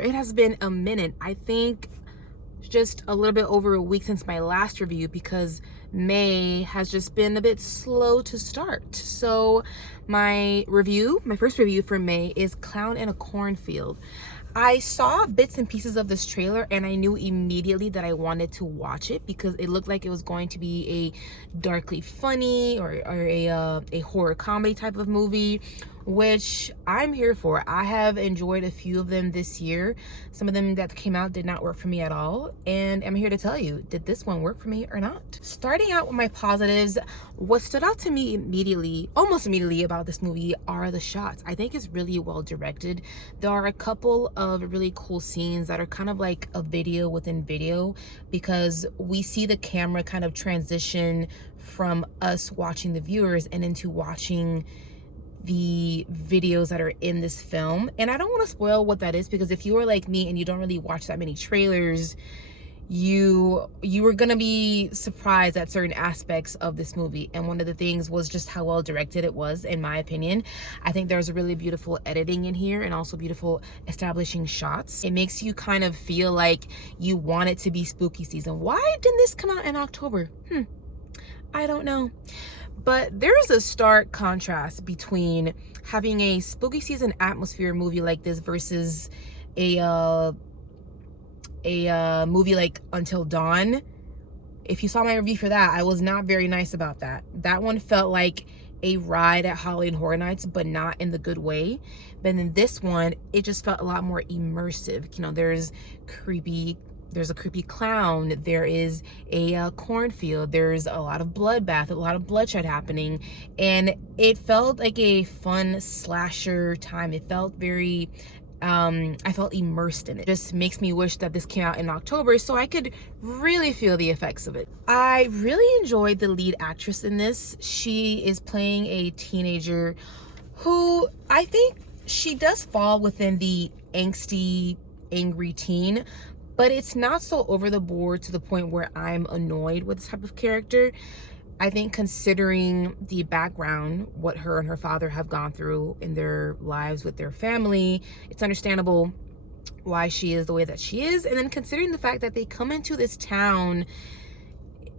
It has been a minute. I think just a little bit over a week since my last review, because May has just been a bit slow to start. So my first review for May is Clown in a Cornfield. I saw bits and pieces of this trailer and I knew immediately that I wanted to watch it because it looked like it was going to be a darkly funny or a horror comedy type of movie, which I'm here for. I have enjoyed a few of them this year. Some of them that came out did not work for me at all, and I'm here to tell you, did this one work for me or not? Starting out with my positives, what stood out to me almost immediately about this movie are the shots. I think it's really well directed. There are a couple of really cool scenes that are kind of like a video within video, because we see the camera kind of transition from us watching the viewers and into watching the videos that are in this film. And I don't want to spoil what that is, because if you are like me and you don't really watch that many trailers, you were gonna be surprised at certain aspects of this movie. And one of the things was just how well directed it was, in my opinion. I think there's really beautiful editing in here and also beautiful establishing shots. It makes you kind of feel like you want it to be spooky season. Why didn't this come out in October? I don't know. But there is a stark contrast between having a spooky season atmosphere movie like this versus a movie like Until Dawn. If you saw my review for that, I was not very nice about that. That one felt like a ride at Halloween Horror Nights, but not in the good way. But in this one, it just felt a lot more immersive. You know, there's a creepy clown, there is a cornfield, there's a lot of bloodbath, a lot of bloodshed happening, and it felt like a fun slasher time. It felt very I felt immersed in it. It just makes me wish that this came out in October so I could really feel the effects of it. I really enjoyed the lead actress in this. She is playing a teenager who, I think she does fall within the angsty, angry teen, but it's not so over the board to the point where I'm annoyed with this type of character. I think considering the background, what her and her father have gone through in their lives with their family, it's understandable why she is the way that she is. And then considering the fact that they come into this town,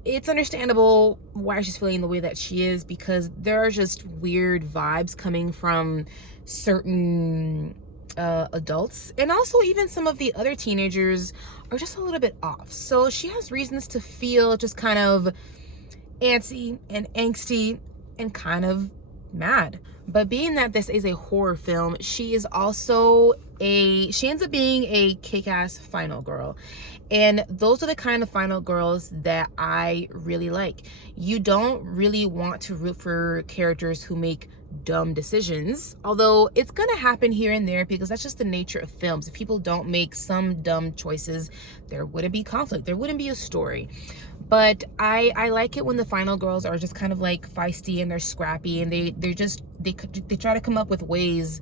it's understandable why she's feeling the way that she is, because there are just weird vibes coming from certain adults, and also even some of the other teenagers are just a little bit off. So she has reasons to feel just kind of antsy and angsty and kind of mad. But being that this is a horror film, she ends up being a kick-ass final girl. And those are the kind of final girls that I really like. You don't really want to root for characters who make dumb decisions, although it's gonna happen here and there, because that's just the nature of films. If people don't make some dumb choices, there wouldn't be conflict, there wouldn't be a story. But I like it when the final girls are just kind of like feisty and they're scrappy, and they try to come up with ways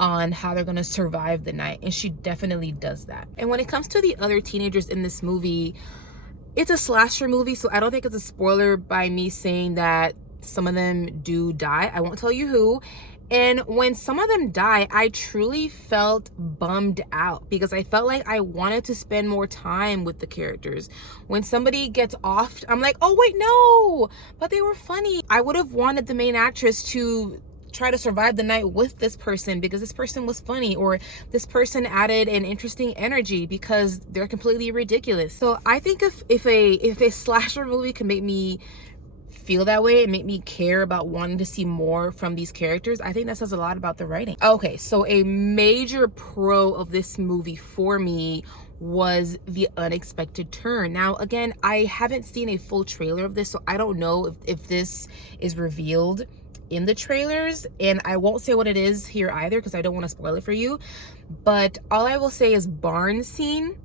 on how they're gonna survive the night, and she definitely does that. And when it comes to the other teenagers in this movie, it's a slasher movie, so I don't think it's a spoiler by me saying that some of them do die. I won't tell you who. And when some of them die, I truly felt bummed out, because I felt like I wanted to spend more time with the characters. When somebody gets off, I'm like, oh wait, no, but they were funny. I would have wanted the main actress to try to survive the night with this person because this person was funny, or this person added an interesting energy because they're completely ridiculous. So I think if a slasher movie can make me feel that way and make me care about wanting to see more from these characters, I think that says a lot about the writing. Okay, so a major pro of this movie for me was the unexpected turn. Now, again, I haven't seen a full trailer of this, so I don't know if this is revealed in the trailers, and I won't say what it is here either because I don't want to spoil it for you. But all I will say is barn scene.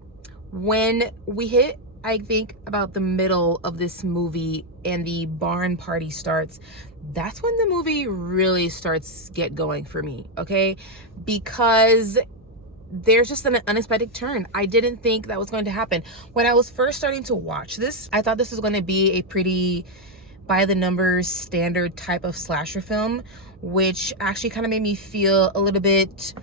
When we hit, I think, about the middle of this movie and the barn party starts, that's when the movie really starts get going for me, okay? Because there's just an unexpected turn. I didn't think that was going to happen. When I was first starting to watch this, I thought this was going to be a pretty by the numbers standard type of slasher film, which actually kind of made me feel a little bit,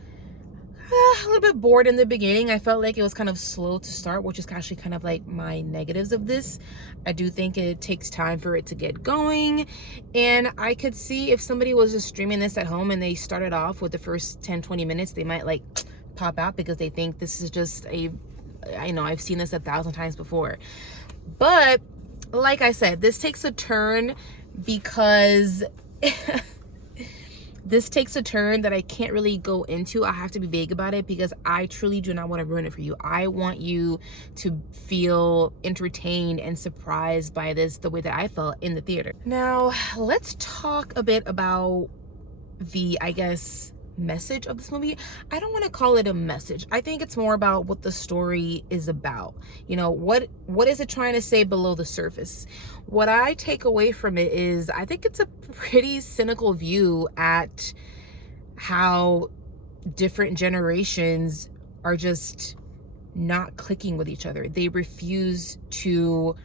a little bit bored in the beginning. I felt like it was kind of slow to start, which is actually kind of like my negatives of this. I do think it takes time for it to get going, and I could see if somebody was just streaming this at home and they started off with the first 10-20 minutes, they might like pop out because they think this is just a, I know I've seen this 1,000 times before. But like I said, this takes a turn because this takes a turn that I can't really go into. I have to be vague about it because I truly do not want to ruin it for you. I want you to feel entertained and surprised by this the way that I felt in the theater. Now, let's talk a bit about the, I guess, message of this movie. I don't want to call it a message. I think it's more about what the story is about. You know, what is it trying to say below the surface? What I take away from it is I think it's a pretty cynical view at how different generations are just not clicking with each other. They refuse to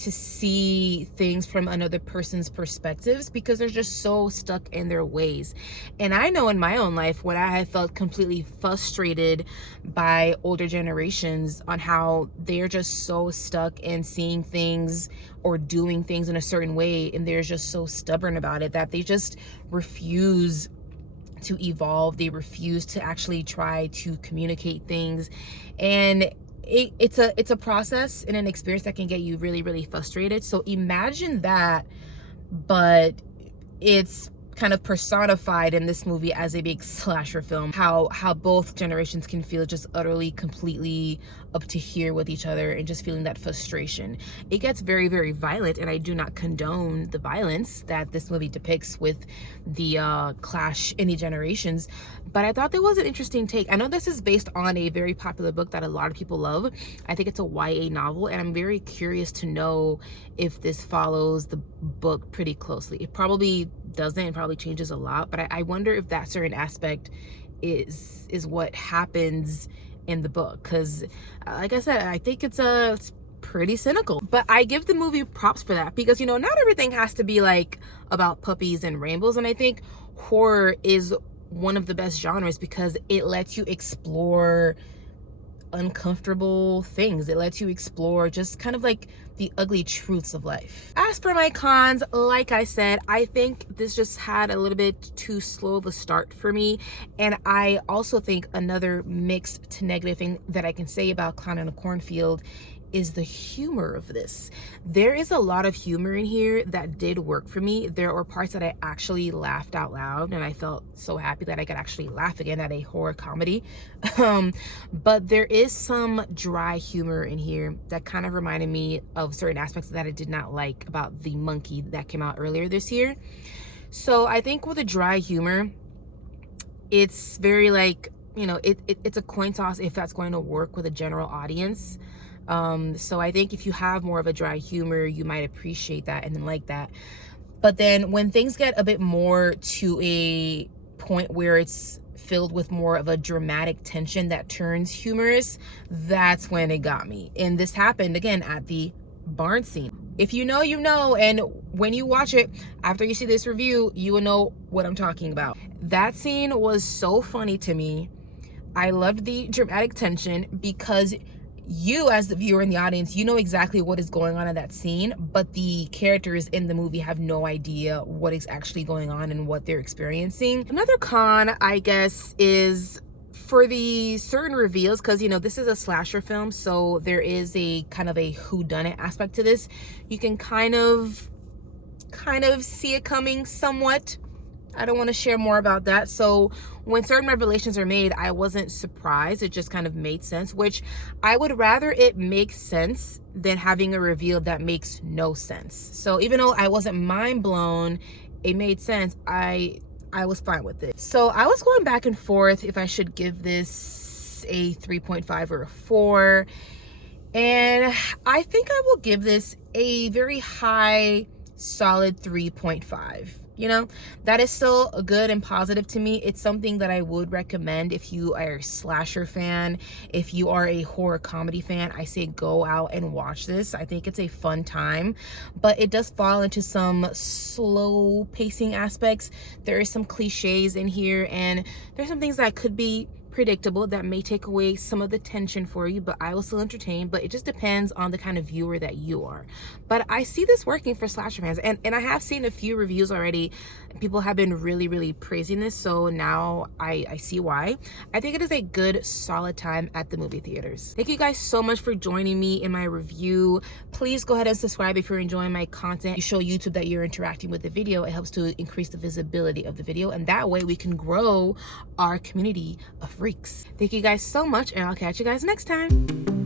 see things from another person's perspectives because they're just so stuck in their ways. And I know in my own life when I have felt completely frustrated by older generations on how they're just so stuck in seeing things or doing things in a certain way, and they're just so stubborn about it that they just refuse to evolve. They refuse to actually try to communicate things, and it's a process and an experience that can get you really, really frustrated. So imagine that, but it's kind of personified in this movie as a big slasher film. How both generations can feel just utterly, completely up to here with each other and just feeling that frustration. It gets very, very violent, and I do not condone the violence that this movie depicts with the clash in the generations. But I thought there was an interesting take. I know this is based on a very popular book that a lot of people love. I think it's a YA novel, and I'm very curious to know if this follows the book pretty closely. It probably doesn't. It probably changes a lot, but I wonder if that certain aspect is what happens in the book, because like I said, I think it's pretty cynical. But I give the movie props for that because, you know, not everything has to be like about puppies and rainbows, and I think horror is one of the best genres because it lets you explore uncomfortable things. It lets you explore just kind of like the ugly truths of life. As for my cons, like I said, I think this just had a little bit too slow of a start for me, and I also think another mixed to negative thing that I can say about Clown in a Cornfield is the humor of this. There is a lot of humor in here that did work for me. There were parts that I actually laughed out loud, and I felt so happy that I could actually laugh again at a horror comedy. But there is some dry humor in here that kind of reminded me of certain aspects that I did not like about The Monkey that came out earlier this year. So I think with the dry humor, it's very like, you know, it's a coin toss if that's going to work with a general audience. So I think if you have more of a dry humor, you might appreciate that and then like that. But then when things get a bit more to a point where it's filled with more of a dramatic tension that turns humorous, that's when it got me. And this happened again at the barn scene. If you know, you know, and when you watch it, after you see this review, you will know what I'm talking about. That scene was so funny to me. I loved the dramatic tension because you as the viewer in the audience, you know exactly what is going on in that scene, but the characters in the movie have no idea what is actually going on and what they're experiencing. Another con, I guess, is for the certain reveals, because, you know, this is a slasher film, so there is a kind of a whodunit aspect to this. You can kind of see it coming somewhat. I don't want to share more about that. So when certain revelations are made, I wasn't surprised. It just kind of made sense, which I would rather it make sense than having a reveal that makes no sense. So even though I wasn't mind blown, it made sense. I was fine with it. So I was going back and forth if I should give this a 3.5 or a 4. And I think I will give this a very high, solid 3.5. You know, that is still good and positive to me. It's something that I would recommend if you are a slasher fan, if you are a horror comedy fan. I say go out and watch this. I think it's a fun time, but it does fall into some slow pacing aspects. There is some cliches in here, and there's some things that could be predictable that may take away some of the tension for you, but I will still entertain. But it just depends on the kind of viewer that you are. But I see this working for slasher fans, and I have seen a few reviews already. People have been really praising this, so now I see why. I think it is a good solid time at the movie theaters. Thank you guys so much for joining me in my review. Please go ahead and subscribe if you're enjoying my content. You show YouTube that you're interacting with the video. It helps to increase the visibility of the video, and that way we can grow our community of freaks. Thank you guys so much, and I'll catch you guys next time.